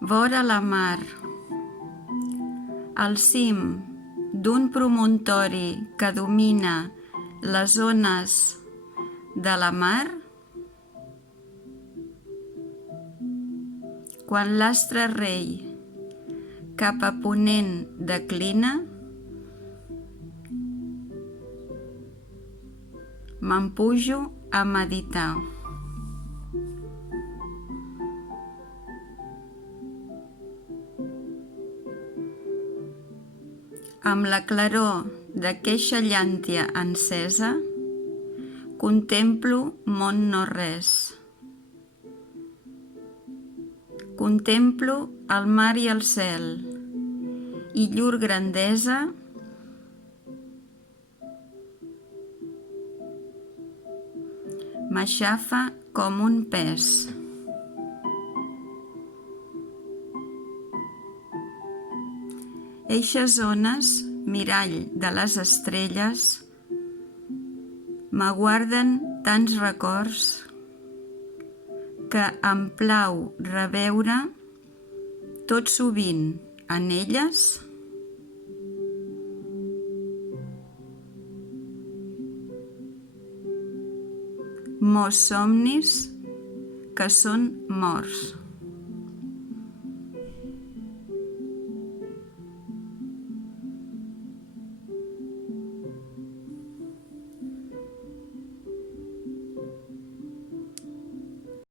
Vora la mar, al cim d'un promontori que domina les ones de la mar, quan l'astre rei cap a ponent declina, me'n pujo a meditar. Amb la claror d'aqueixa llàntia encesa, contemplo món no res. Contemplo el mar i el cel, i llur grandesa m'aixafa com un pes. Eixes ones, mirall de les estrelles, m'aguarden tants records que em plau reveure tot sovint en elles mos somnis que són morts.